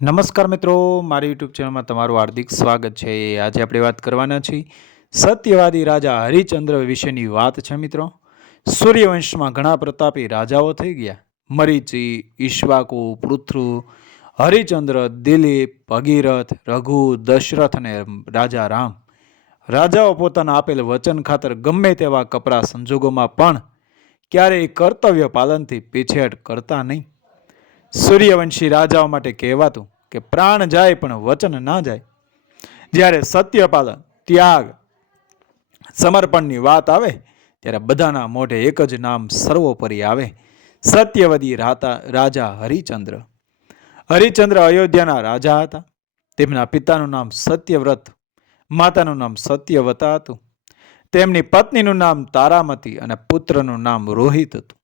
નમસ્કાર મિત્રો, મારી યુટ્યુબ ચેનલમાં તમારું હાર્દિક સ્વાગત છે। આજે આપણે વાત કરવાના છીએ સત્યવાદી રાજા હરિચંદ્ર વિશેની વાત છે। મિત્રો, સૂર્યવંશમાં ઘણા પ્રતાપી રાજાઓ થઈ ગયા। મરીચી, ઈક્ષ્વાકુ, પૃથુ, હરિચંદ્ર, દિલીપ, ભગીરથ, રઘુ, દશરથ અને રાજા રામ। રાજાઓ પોતાના આપેલ વચન ખાતર ગમે તેવા કપરા સંજોગોમાં પણ ક્યારેય કર્તવ્ય પાલનથી પીછેહટ કરતા નહીં। સૂર્યવંશી રાજાઓ માટે કહેવાતું કે પ્રાણ જાય પણ વચન ના જાય। જ્યારે સત્યપાલન, ત્યાગ, સમર્પણની વાત આવે ત્યારે બધાના મોઢે એક જ નામ સર્વોપરી આવે, સત્યવદી રાજા હરિચંદ્ર। હરિચંદ્ર અયોધ્યાના રાજા હતા। તેમના પિતાનું નામ સત્યવ્રત, માતાનું નામ સત્યવતા હતું। તેમની પત્નીનું નામ તારામતી અને પુત્રનું નામ રોહિત હતું।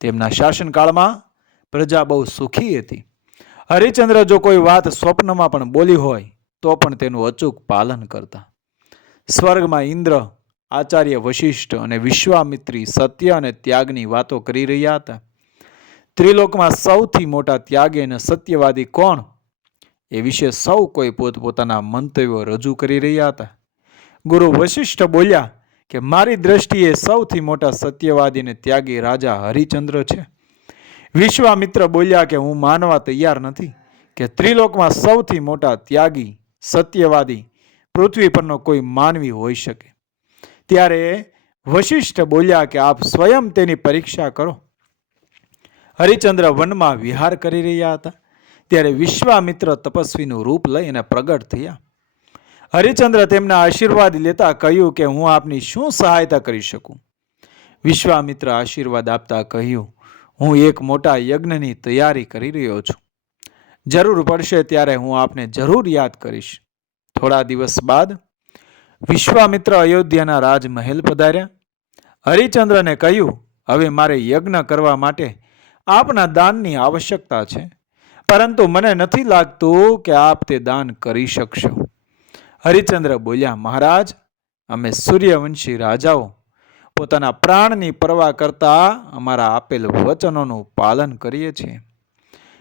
તેમના શાસનકાળમાં પ્રજા બહુ સુખી હતી। હરિચંદ્ર જો કોઈ વાત સ્વપ્નમાં પણ બોલી હોય તો પણ તેનું અચૂક પાલન કરતા। સ્વર્ગમાં ઇન્દ્ર, આચાર્ય વશિષ્ઠ અને વિશ્વામિત્રી સત્ય અને ત્યાગની વાતો કરી રહ્યા હતા। ત્રિલોકમાં સૌથી મોટા ત્યાગી અને સત્યવાદી કોણ, એ વિશે સૌ કોઈ પોતપોતાના મંતવ્યો રજૂ કરી રહ્યા હતા। ગુરુ વશિષ્ઠ બોલ્યા કે મારી દ્રષ્ટિએ સૌથી મોટા સત્યવાદી અને ત્યાગી રાજા હરિચંદ્ર છે। વિશ્વામિત્ર બોલ્યા કે હું માનવા તૈયાર નથી કે ત્રિલોકમાં સૌથી મોટા ત્યાગી, સત્યવાદી પૃથ્વી પરનો કોઈ માનવી હોઈ શકે। ત્યારે વશિષ્ઠ બોલ્યા કે આપ સ્વયં તેની પરીક્ષા કરો। હરિચંદ્ર વનમાં વિહાર કરી રહ્યા હતા ત્યારે વિશ્વામિત્ર તપસ્વીનું રૂપ લઈ અને પ્રગટ થયા। હરિચંદ્ર તેમના આશીર્વાદ લેતા કહ્યું કે હું આપની શું સહાયતા કરી શકું। વિશ્વામિત્ર આશીર્વાદ આપતા કહ્યું, હું એક મોટા યજ્ઞની તૈયારી કરી રહ્યો છું। જરૂર પડશે ત્યારે હું આપને જરૂર યાદ કરીશ। થોડા દિવસ બાદ વિશ્વામિત્ર અયોધ્યાના રાજમહેલ પધાર્યા। હરિચંદ્રને કહ્યું, હવે મારે યજ્ઞ કરવા માટે આપના દાનની આવશ્યકતા છે, પરંતુ મને નથી લાગતું કે આપ તે દાન કરી શકશો। હરિચંદ્ર બોલ્યા, મહારાજ, અમે સૂર્યવંશી રાજાઓ પોતાના પ્રાણની પરવા કરતા અમારા આપેલ વચનોનું પાલન કરીએ છીએ।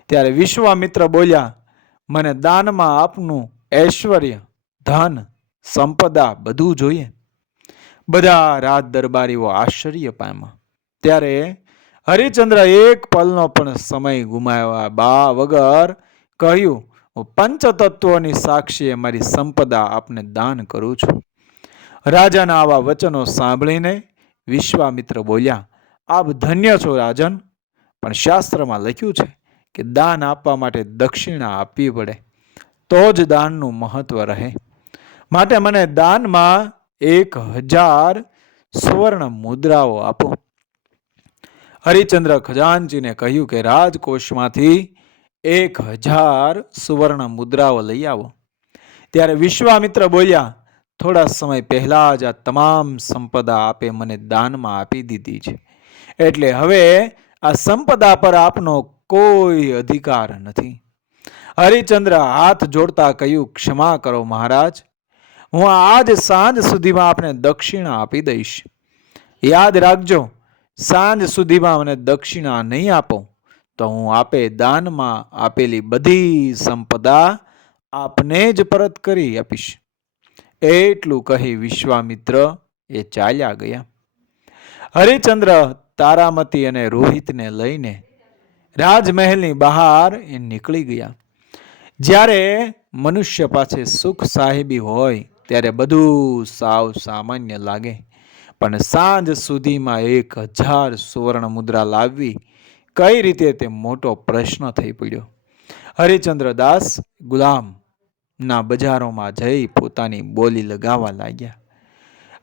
ત્યારે વિશ્વામિત્ર બોલ્યા, મને દાનમાં આપનું ઐશ્વર્ય, ધન, સંપદા બધું જોઈએ। બધા રાજ દરબારીઓ આશ્ચર્ય પામ્યા। ત્યારે હરિચંદ્ર એક પલનો પણ સમય ગુમાવ્યા વગર કહ્યું, હું પંચતત્વોની સાક્ષીએ મારી સંપદા આપને દાન કરું છું। રાજાના આવા વચનો સાંભળીને વિશ્વામિત્ર બોલ્યા, આપ ધન્ય છો રાજન, પણ શાસ્ત્રમાં લખ્યું છે કે દાન આપવા માટે દક્ષિણા આપવી પડે તો જ દાનનું મહત્વ રહે। માટે મને દાનમાં 1000 સુવર્ણ મુદ્રાઓ આપો। હરિચંદ્ર ખજાનચીને કહ્યું કે રાજકોષમાંથી 1000 સુવર્ણ મુદ્રાઓ લઈ આવો। ત્યારે વિશ્વામિત્ર બોલ્યા, થોડા સમય પહેલા જ આ તમામ સંપદા આપે મને દાનમાં આપી દીધી છે, એટલે હવે આ સંપદા પર આપનો કોઈ અધિકાર નથી। હરિચંદ્ર હાથ જોડતા કહ્યું, ક્ષમા કરો મહારાજ, હું આજ સાંજ સુધીમાં આપને દક્ષિણા આપી દઈશ। યાદ રાખજો, સાંજ સુધીમાં મને દક્ષિણા નહીં આપો તો હું આપે દાનમાં આપેલી બધી સંપદા આપને જ પરત કરી આપીશ। એટલું કહી વિશ્વામિત્ર એ ચાલ્યા ગયા। હરિચંદ્ર તારામતી અને રોહિતને લઈને રાજમહેલની બહાર એ નીકળી ગયા। જ્યારે મનુષ્ય પાસે સુખ સાહેબી હોય ત્યારે બધું સાવ સામાન્ય લાગે, પણ સાંજ સુધીમાં 1000 સુવર્ણ મુદ્રા લાવવી કઈ રીતે તે મોટો પ્રશ્ન થઈ પડ્યો। હરિચંદ્ર દાસ ગુલામ ના બજારોમાં જઈ પોતાની બોલી લગાવવા લાગ્યા।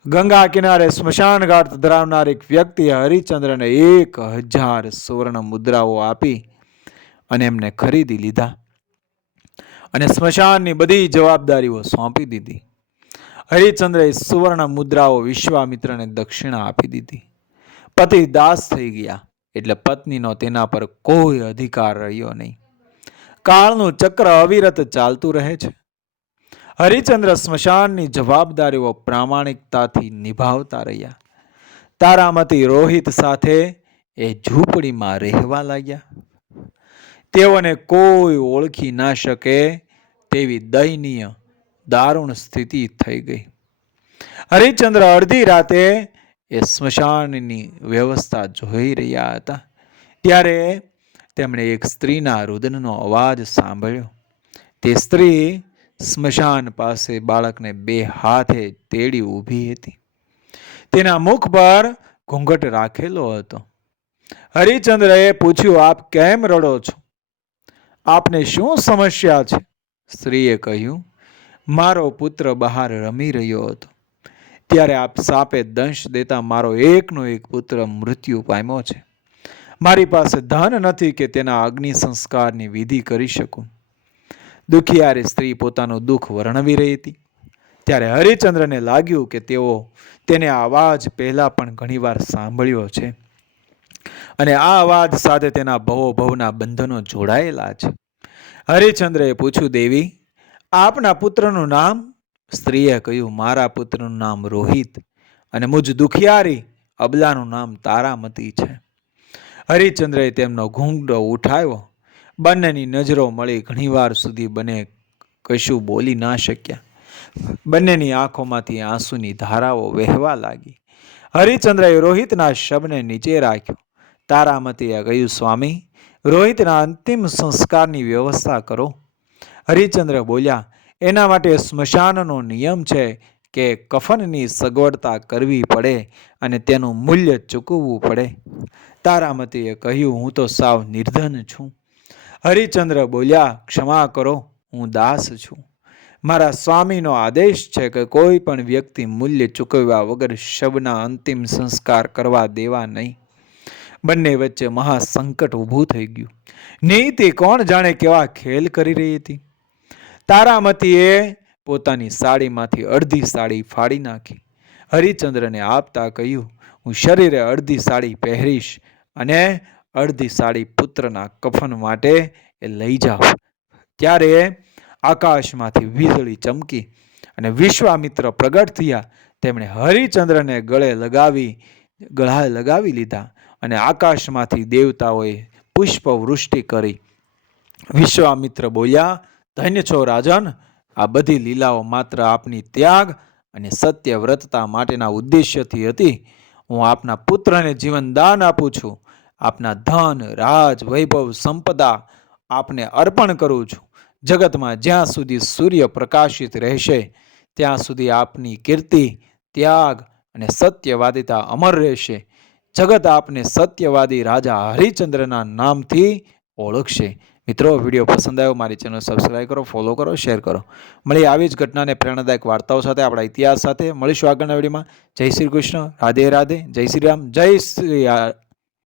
ગંગા કિનારે સ્મશાન ઘાટ ધરાવનાર એક વ્યક્તિએ હરિચંદ્રને 1000 સુવર્ણ મુદ્રાઓ આપી અને એમને ખરીદી લીધા અને સ્મશાનની બધી જવાબદારીઓ સોંપી દીધી। હરિચંદ્રએ સુવર્ણ મુદ્રાઓ વિશ્વામિત્રને દક્ષિણા આપી દીધી। પતિ દાસ થઈ ગયા એટલે પત્નીનો તેના પર કોઈ અધિકાર રહ્યો નહીં। કાળનું ચક્ર અવિરત ચાલતું રહે છે। હરિચંદ્ર સ્મશાનની જવાબદારીઓ પ્રામાણિકતાથી નિભાવતા રહ્યા। તારામતી રોહિત સાથે એ ઝૂંપડીમાં રહેવા લાગ્યા। તેઓને કોઈ ઓળખી ના શકે તેવી દયનીય દારૂણ સ્થિતિ થઈ ગઈ. હરિશ્ચંદ્ર અડધી રાતે એ સ્મશાનની વ્યવસ્થા જોઈ રહ્યા હતા. ત્યારે તેમણે એક સ્ત્રીના રુદનનો અવાજ સાંભળ્યો. તે સ્ત્રી સ્મશાન પાસે બાળકને બે હાથે તેડી ઊભી હતી. તેના મુખ પર ઘૂંઘટ રાખેલો હતો. હરિશ્ચંદ્રએ પૂછ્યું, આપ કેમ રડો છો? આપને શું સમસ્યા છે? સ્ત્રીએ કહ્યું, મારો પુત્ર બહાર રમી રહ્યો હતો, ત્યારે આપ સાપે દંશ દેતા મારો એકનો એક પુત્ર મૃત્યુ પામ્યો છે. મારી પાસે ધન નથી કે તેના અગ્નિ સંસ્કારની વિધિ કરી શકું. દુખિયારી સ્ત્રી પોતાનું દુઃખ વર્ણવી રહી હતી. ત્યારે હરિશ્ચંદ્રને લાગ્યું કે તેને આ અવાજ પહેલા પણ ઘણીવાર સાંભળ્યો છે અને આ અવાજ સાથે તેના ભવોભવના બંધનો જોડાયેલા છે. હરિશ્ચંદ્રએ પૂછ્યું, દેવી, આપના પુત્રનું નામ? સ્ત્રીએ કહ્યું, મારા પુત્રનું નામ રોહિત અને મુજ દુખિયારી અબલાનું નામ તારામતી છે. હરિશ્ચંદ્રએ તેમનો ઘૂંઘટો ઉઠાવ્યો. બંનેની નજરો મળી. ઘણીવાર સુધી બંને કશું બોલી ના શક્યા. બંનેની આંખોમાંથી આંસુની ધારાઓ વહેવા લાગી. હરિશ્ચંદ્રએ રોહિતના શબને નીચે રાખ્યો. તારામતીએ કહ્યું, સ્વામી, રોહિતના અંતિમ સંસ્કારની વ્યવસ્થા કરો. હરિશ્ચંદ્ર બોલ્યા, એના માટે સ્મશાનનો નિયમ છે કે કફનની સગવડતા કરવી પડે અને તેનું મૂલ્ય ચૂકવવું પડે. તારામતીએ કહ્યું, હું તો સાવ નિર્ધન છું. હરિશ્ચંદ્ર બોલ્યા, ક્ષમા કરો, હું દાસ છું. મારા સ્વામીનો આદેશ છે કે કોઈ પણ વ્યક્તિ મૂલ્ય ચૂકવ્યા વગર શબના અંતિમ સંસ્કાર કરવા દેવા નહીં. બંને વચ્ચે મહાસંકટ ઊભું થઈ ગયું. નીતિ કોણ જાણે કેવા ખેલ કરી રહી હતી. તારામતીએ પોતાની સાડીમાંથી અડધી સાડી ફાડી નાખી. હરિશ્ચંદ્રને આપતા કહ્યું, હું શરીરે અડધી સાડી પહેરીશ અને અડધી સાડી પુત્રના કફન માટે એ લઈ જાઓ. ત્યારે આકાશમાંથી વીજળી ચમકી અને વિશ્વામિત્ર પ્રગટ થયા. તેમણે હરિશ્ચંદ્રને ગળે લગાવી લીધા અને આકાશમાંથી દેવતાઓએ પુષ્પ વૃષ્ટિ કરી. વિશ્વામિત્ર બોલ્યા, ધન્ય છો રાજન, આ બધી લીલાઓ માત્ર આપની ત્યાગ અને સત્યવ્રતતા માટેના ઉદ્દેશ્યથી હતી. હું આપના પુત્રને જીવનદાન આપું છું. આપના ધન, રાજ, વૈભવ, સંપદા આપને અર્પણ કરું છું. જગતમાં જ્યાં સુધી સૂર્ય પ્રકાશિત રહેશે ત્યાં સુધી આપની કીર્તિ, ત્યાગ અને સત્યવાદિતા અમર રહેશે. જગત આપને સત્યવાદી રાજા હરિશ્ચંદ્રના નામથી ઓળખશે. મિત્રો, વિડીયો પસંદ આવ્યો મારી ચેનલ સબસ્ક્રાઈબ કરો, ફોલો કરો, શેર કરો. મળી આવી જ ઘટનાને પ્રેરણાદાયક વાર્તાઓ સાથે આપણા ઇતિહાસ સાથે મળીશું આગળના વિડીયોમાં. જય શ્રી કૃષ્ણ, રાધે રાધે, જય શ્રી રામ, જય શ્રી